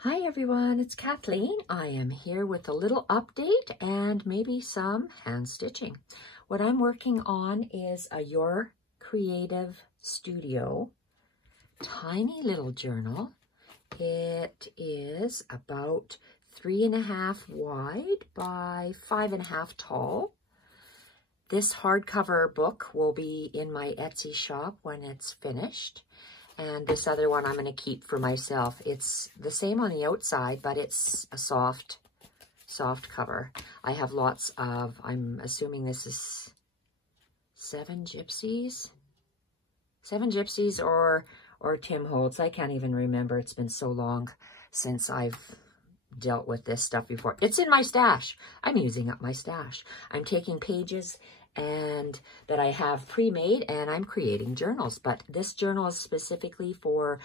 Hi everyone, it's Kathleen. I am here with a little update and maybe some hand stitching. What I'm working on is a Your Creative Studio tiny little journal. It is about 3.5 wide by 5.5 tall. This hardcover book will be in my Etsy shop when it's finished. And this other one I'm going to keep for myself. It's the same on the outside, but it's a soft cover. I have lots of, I'm assuming this is 7 Gypsies? 7 Gypsies or Tim Holtz. I can't even remember. It's been so long since I've dealt with this stuff before. It's in my stash. I'm using up my stash. I'm taking pages and that I have pre-made, and I'm creating journals. But this journal is specifically for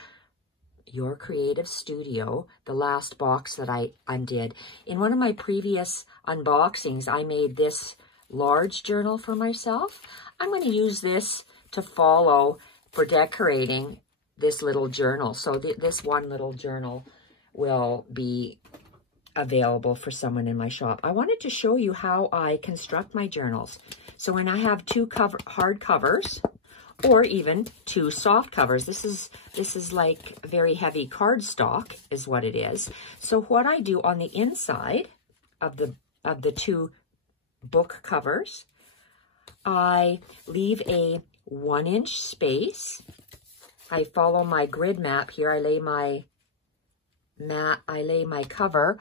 Your Creative Studio, the last box that I undid. In one of my previous unboxings, I made this large journal for myself. I'm going to use this to follow for decorating this little journal. So this one little journal will be available for someone in my shop. I wanted to show you how I construct my journals. So when I have 2 hard covers, or even 2 soft covers, this is like very heavy cardstock is what it is. So what I do on the inside of the 2 book covers, I leave a 1-inch space. I follow my grid map here. I lay my cover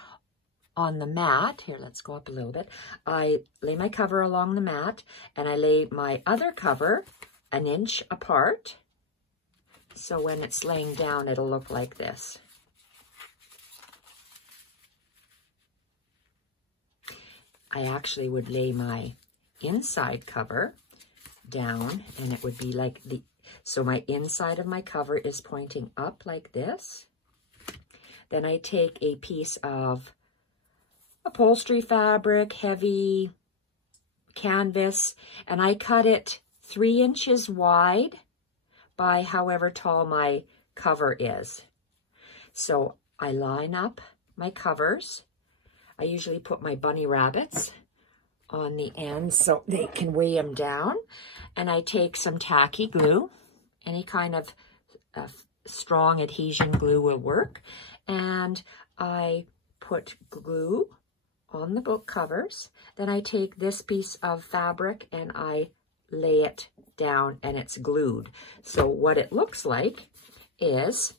on the mat. Here, let's go up a little bit. I lay my cover along the mat, and I lay my other cover 1 inch apart. So when it's laying down, it'll look like this. I actually would lay my inside cover down, and it would be like so my inside of my cover is pointing up like this. Then I take a piece of upholstery fabric, heavy canvas, and I cut it 3 inches wide by however tall my cover is. So I line up my covers. I usually put my bunny rabbits on the ends so they can weigh them down. And I take some tacky glue. Any kind of strong adhesion glue will work. And I put glue on the book covers. Then I take this piece of fabric and I lay it down, and it's glued. So what it looks like is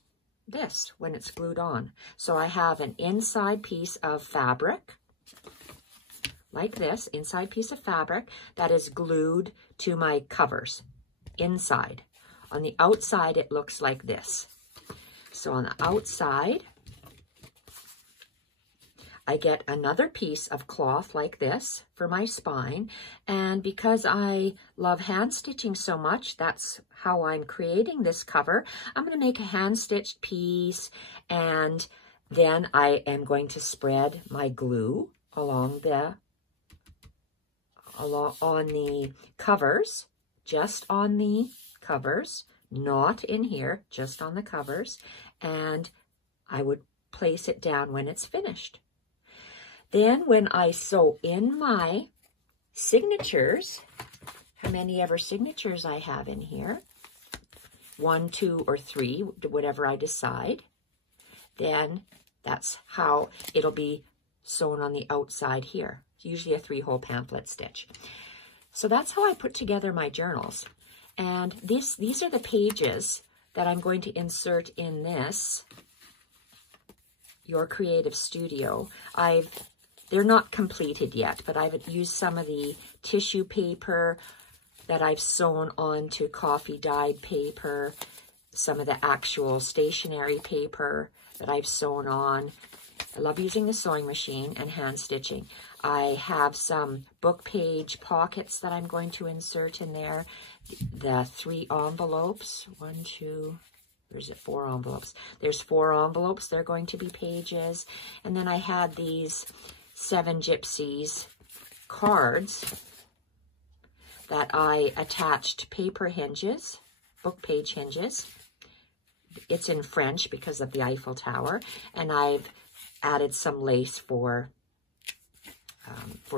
this when it's glued on. So I have an inside piece of fabric like this, inside piece of fabric that is glued to my covers inside. On the outside, it looks like this. So on the outside, I get another piece of cloth like this for my spine. And because I love hand stitching so much, that's how I'm creating this cover. I'm going to make a hand stitched piece, and then I am going to spread my glue on the covers, just on the covers, not in here, just on the covers. And I would place it down when it's finished. Then when I sew in my signatures, how many ever signatures I have in here, 1, 2, or 3, whatever I decide, then that's how it'll be sewn on the outside here. It's usually a 3-hole pamphlet stitch. So that's how I put together my journals. And these are the pages that I'm going to insert in this Your Creative Studio. They're not completed yet, but I've used some of the tissue paper that I've sewn onto coffee dyed paper, some of the actual stationery paper that I've sewn on. I love using the sewing machine and hand stitching. I have some book page pockets that I'm going to insert in there. The 3 envelopes, 1, 2, there's 4 envelopes. There's 4 envelopes. They're going to be pages. And then I had these 7 Gypsies cards that I attached paper hinges, book page hinges, it's in French because of the Eiffel Tower, and I've added some lace for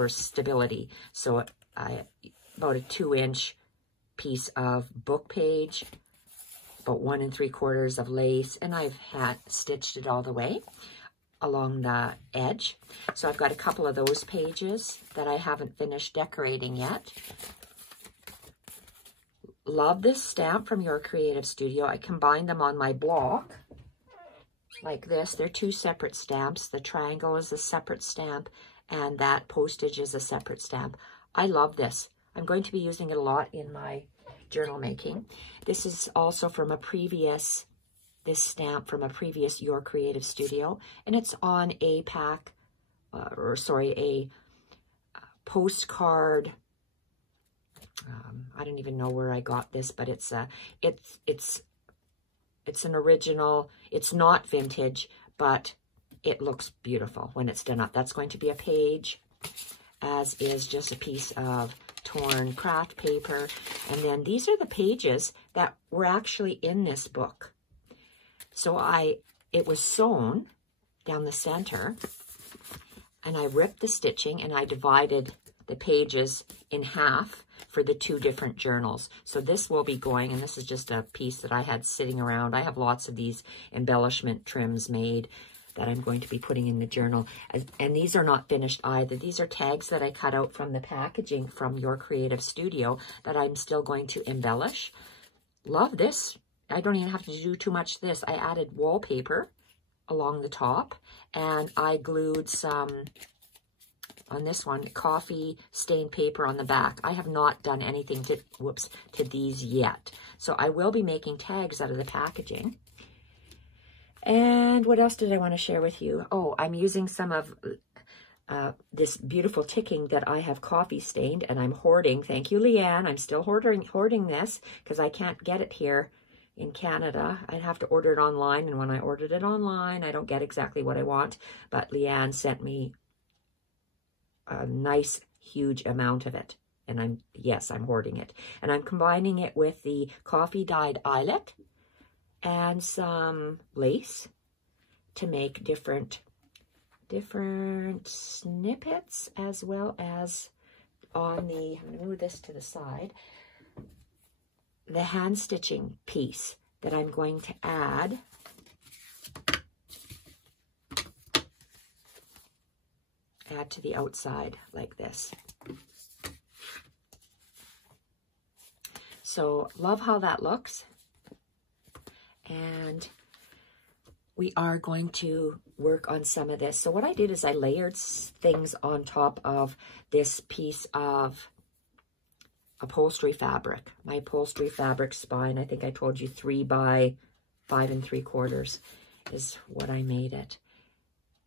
stability. So about a 2-inch piece of book page, about 1 3/4 of lace, and I've stitched it all the way along the edge. So I've got a couple of those pages that I haven't finished decorating yet. Love this stamp from Your Creative Studio. I combined them on my block like this. They're 2 separate stamps. The triangle is a separate stamp, and that postage is a separate stamp. I love this. I'm going to be using it a lot in my journal making. This is also from this stamp from a previous Your Creative Studio, and it's on a postcard. I don't even know where I got this, but it's an original. It's not vintage, but it looks beautiful when it's done up. That's going to be a page, as is just a piece of torn craft paper. And then these are the pages that were actually in this book. So it was sewn down the center, and I ripped the stitching and I divided the pages in half for the 2 different journals. So this will be going, and this is just a piece that I had sitting around. I have lots of these embellishment trims made that I'm going to be putting in the journal. And these are not finished either. These are tags that I cut out from the packaging from Your Creative Studio that I'm still going to embellish. Love this. I don't even have to do too much to this. I added wallpaper along the top, and I glued some, on this one, coffee stained paper on the back. I have not done anything to these yet. So I will be making tags out of the packaging. And what else did I want to share with you? Oh, I'm using some of this beautiful ticking that I have coffee stained, and I'm hoarding. Thank you, Leanne. I'm still hoarding this because I can't get it here in Canada. I'd have to order it online, and when I ordered it online, I don't get exactly what I want, but Leanne sent me a nice, huge amount of it, and I'm hoarding it. And I'm combining it with the coffee dyed eyelet and some lace to make different snippets, as well as on the, I'm going to move this to the side, the hand stitching piece that I'm going to add to the outside like this. So love how that looks. And we are going to work on some of this. So what I did is I layered things on top of this piece of upholstery fabric. My upholstery fabric spine, I think I told you 3 by 5 3/4 is what I made it.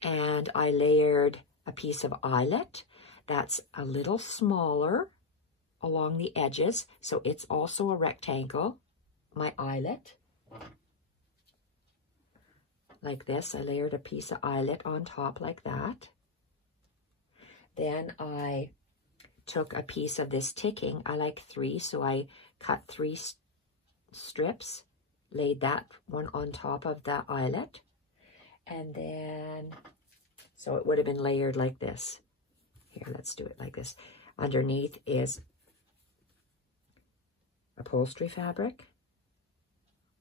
And I layered a piece of eyelet that's a little smaller along the edges. So it's also a rectangle, my eyelet. Like this, I layered a piece of eyelet on top like that. Then I took a piece of this ticking. I like 3, so I cut 3 strips, laid that one on top of the eyelet, and then, so it would have been layered like this. Here, let's do it like this. Underneath is upholstery fabric,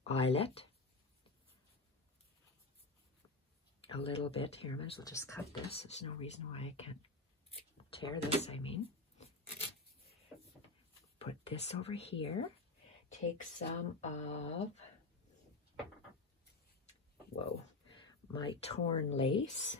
eyelet, a little bit here. I might as well just cut this. There's no reason why I can't tear this, I mean. Put this over here. Take some of, my torn lace.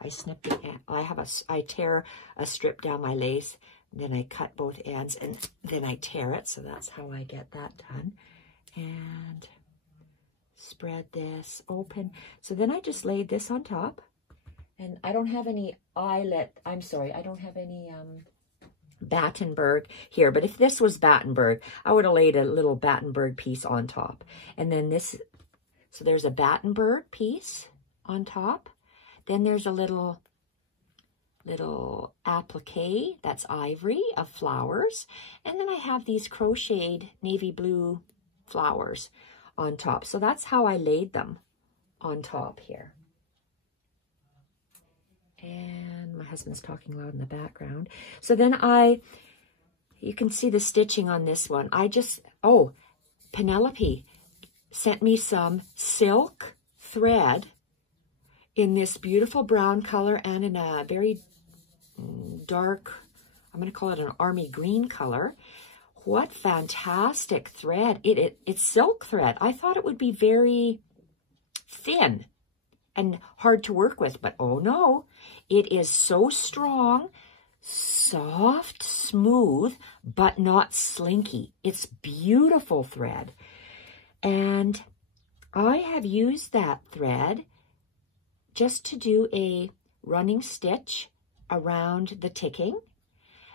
I snipped it, I tear a strip down my lace, then I cut both ends, and then I tear it, so that's how I get that done. And spread this open. So then I just laid this on top, and I don't have any eyelet, I don't have any Battenberg here, but if this was Battenberg, I would have laid a little Battenberg piece on top. And then this, so there's a Battenberg piece on top. Then there's a little little applique, that's ivory, of flowers. And then I have these crocheted navy blue flowers on top. So that's how I laid them on top here. And my husband's talking loud in the background. So then you can see the stitching on this one. Penelope sent me some silk thread in this beautiful brown color and in a very dark, I'm going to call it an army green color. What fantastic thread. It's silk thread. I thought it would be very thin and hard to work with, but oh no, it is so strong, soft, smooth, but not slinky. It's beautiful thread. And I have used that thread just to do a running stitch around the ticking.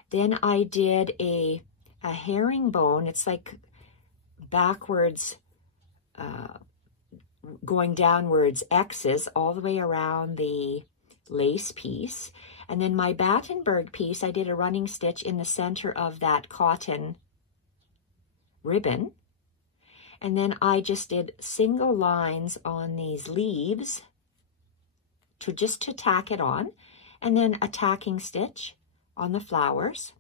Then I did a herringbone. It's like backwards, going downwards X's all the way around the lace piece. And then my Battenberg piece, I did a running stitch in the center of that cotton ribbon. And then I just did single lines on these leaves to tack it on, and then a tacking stitch on the flowers.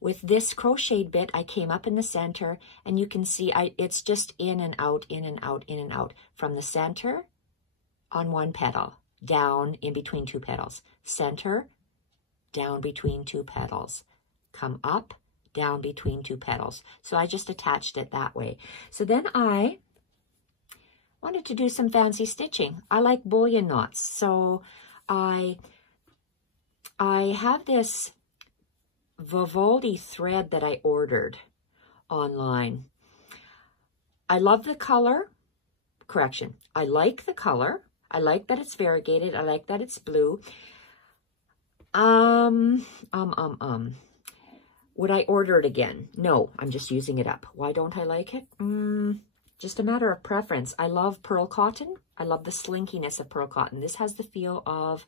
With this crocheted bit, I came up in the center, and you can see it's just in and out, in and out, in and out. From the center on one petal, down in between two petals. Center, down between two petals. Come up, down between two petals. So I just attached it that way. So then I wanted to do some fancy stitching. I like bullion knots. So I have this Vivaldi thread that I ordered online. I love the color. Correction. I like the color. I like that it's variegated. I like that it's blue. Would I order it again? No, I'm just using it up. Why don't I like it? Just a matter of preference. I love pearl cotton. I love the slinkiness of pearl cotton. This has the feel of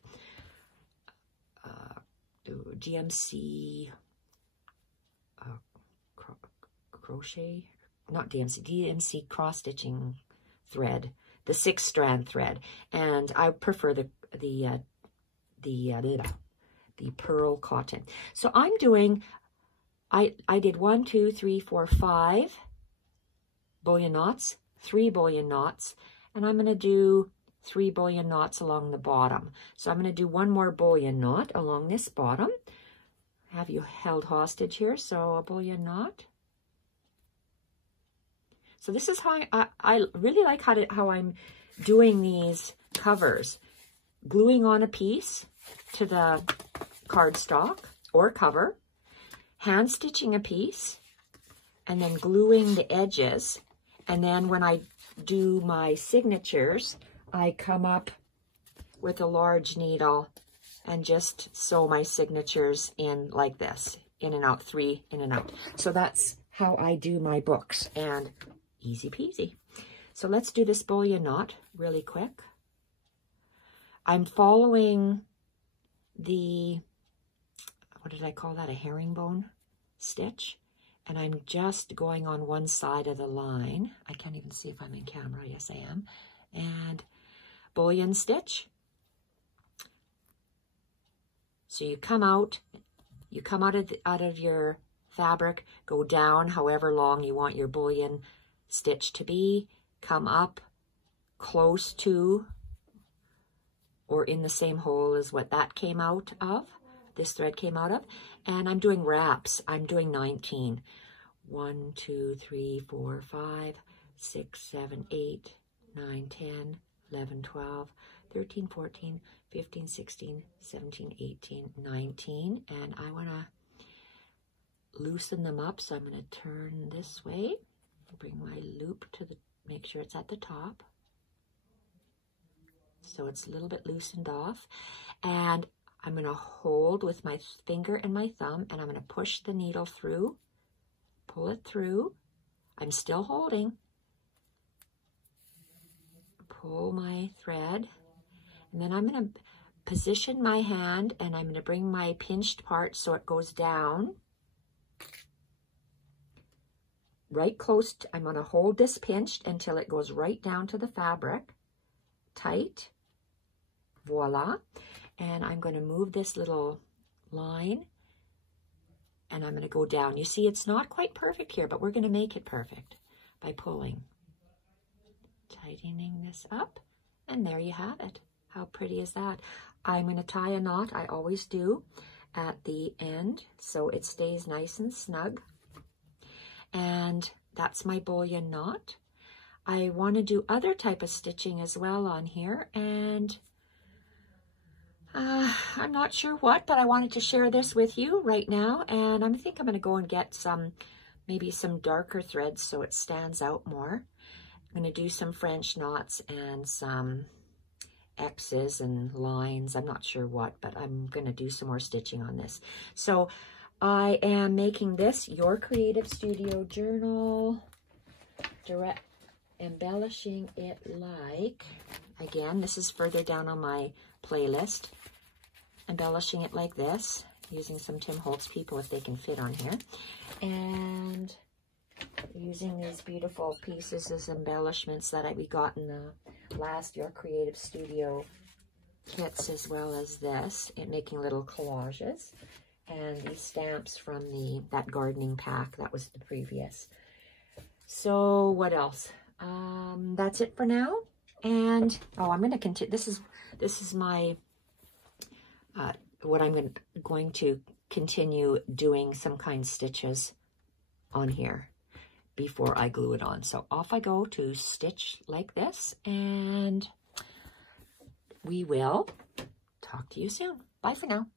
DMC crochet, not DMC cross-stitching thread, the 6-strand thread. And I prefer the pearl cotton. So I'm doing, I did 1, 2, 3, 4, 5 bullion knots, 3 bullion knots, and I'm going to do 3 bullion knots along the bottom. So I'm going to do one more bullion knot along this bottom. Have you held hostage here? So a bullion knot. So this is how I really like how I'm doing these covers. Gluing on a piece to the cardstock or cover, hand stitching a piece, and then gluing the edges. And then when I do my signatures, I come up with a large needle and just sew my signatures in like this, in and out, 3 in and out. So that's how I do my books, and easy peasy. So let's do this bullion knot really quick. I'm following the, what did I call that, a herringbone stitch? And I'm just going on one side of the line. I can't even see if I'm in camera. Yes, I am. And bullion stitch. So you come out out of your fabric, go down however long you want your bullion stitch to be, come up close to or in the same hole as what that came out of, this thread came out of. And I'm doing wraps. I'm doing 19. 1, 2, 3, 4, 5, 6, 7, 8, 9, 10, 11, 12, 13, 14, 15, 16, 17, 18, 19. And I want to loosen them up. So I'm going to turn this way, bring my loop to make sure it's at the top. So it's a little bit loosened off. And I'm going to hold with my finger and my thumb, and I'm going to push the needle through, pull it through. I'm still holding. Pull my thread, and then I'm going to position my hand and I'm going to bring my pinched part so it goes down right close to, I'm going to hold this pinched until it goes right down to the fabric, tight, voila. And I'm going to move this little line and I'm going to go down. You see, it's not quite perfect here, but we're going to make it perfect by pulling, tightening this up, and there you have it. How pretty is that? I'm going to tie a knot, I always do, at the end so it stays nice and snug. And that's my bullion knot. I want to do other type of stitching as well on here, and I'm not sure what, but I wanted to share this with you right now, and I think I'm going to go and get maybe some darker threads so it stands out more. I'm going to do some French knots and some X's and lines. I'm not sure what, but I'm going to do some more stitching on this. So I am making this Your Creative Studio journal, embellishing it like, again, this is further down on my playlist, embellishing it like this, using some Tim Holtz people if they can fit on here, and using these beautiful pieces as embellishments that we got in the last Your Creative Studio kits, as well as this, and making little collages, and these stamps from that gardening pack that was the previous. So what else? That's it for now. And I'm going to continue. This is my what I'm going to continue doing some kind stitches on here before I glue it on. So off I go to stitch like this, and we will talk to you soon. Bye for now.